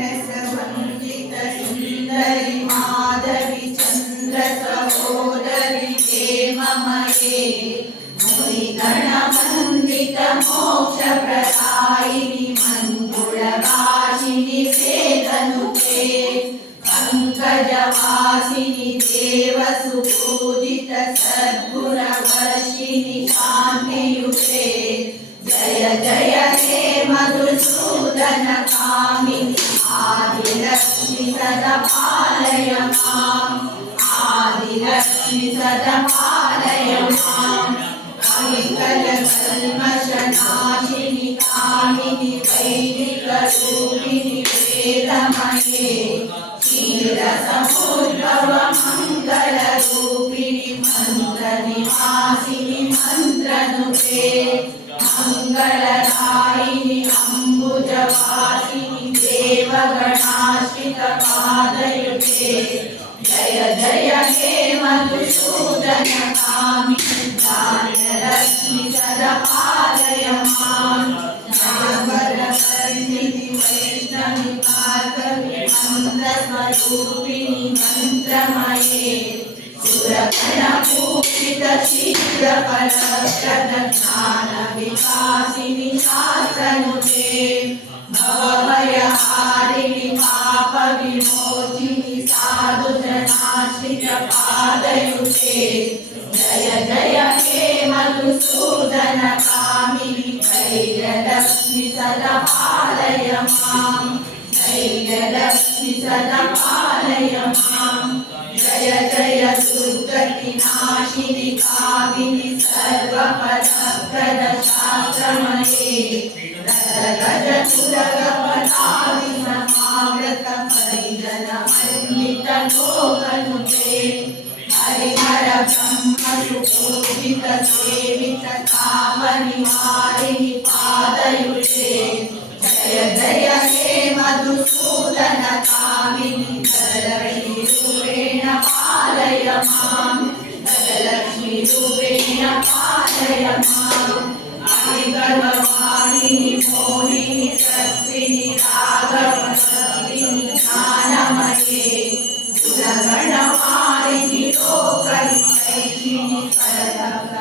సుమరసవందిత సుందరి మాధవి చంద్ర సహోదరి ప్రేమమయే మునిగణవందిత మోక్ష ప్రదాయిని మంజుళవాసిని మధుసూదన కామి ఆదిలక్ష్మి సదపాలయ మాం ఆదిలక్ష్మి సదపాలయ మాం అవికల కల్మషనాశిని కామిని వైదిక రూపిణి వేదమయే క్షీర సముద్భవ మంగళ రూపిణి మంత్ర నివాసిని మంత్రనుతే మంగళ సాయి దేవగణాశ్రిత పాదయుతే జయ జయ హే మధుసూదన కామి ధాన్యలక్ష్మి సదపాలయ మాం నాగరపరిణితి వైష్ణవి భాగవి మంత్ర మధుసూదన కామిని ధైర్యలక్ష్మి సదపాలయ మాం ధైర్యలక్ష్మి మాం జయ జయ దుర్గతి నాశిని కామిని శాస్త్రమయే గజ తురగ బ్రహ్మ సేవిత కామని మారిని పాదయుతే జయ జయ హే మధుసూదన కామిని గజలక్ష్మి రూపేణ పాలయ మాం గజలక్ష్మి రూపేణ పాలయ మాం హరిగర్వాణిని మోహిని సత్విని రాఘవ సత్విని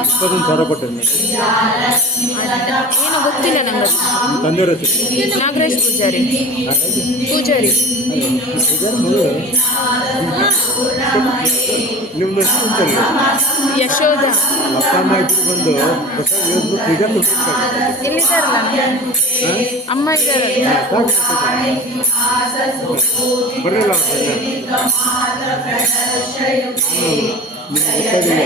ಇಪ್ಪತ್ತೊಂದು ಸಾವಿರ ಕೊಟ್ಟೆ ವಿದ್ಯಾಲಕ್ಷ್మి ಏನು ಗೊತ್ತಿಲ್ಲ ನಂಗೆ. ತಂದೆ ನಾಗರಾಜ್ ಪೂಜಾರಿ. ಪೂಜಾರಿ. ನಿಮ್ದು ಯಶೋಧ. ಅಪ್ಪ ಅಮ್ಮ ಇದ್ದಾರೆ ಬಂದು ಪೂಜೆ ಇಲ್ಲಿದ್ದಾರಲ್ಲ ಅಮ್ಮ ಇದ್ದಾರಲ್ಲ ಬರಲ್ಲ ನಿಮ್ಗೆ ಗೊತ್ತಾಗಿಲ್ಲ.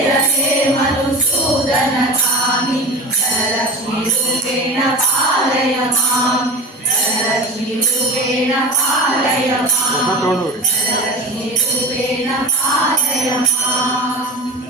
जनकामि जलक्ष्मीरूपेण पालय माम् जलक्ष्मीरूपेण पालय माम् जलक्ष्मीरूपेण पालय माम्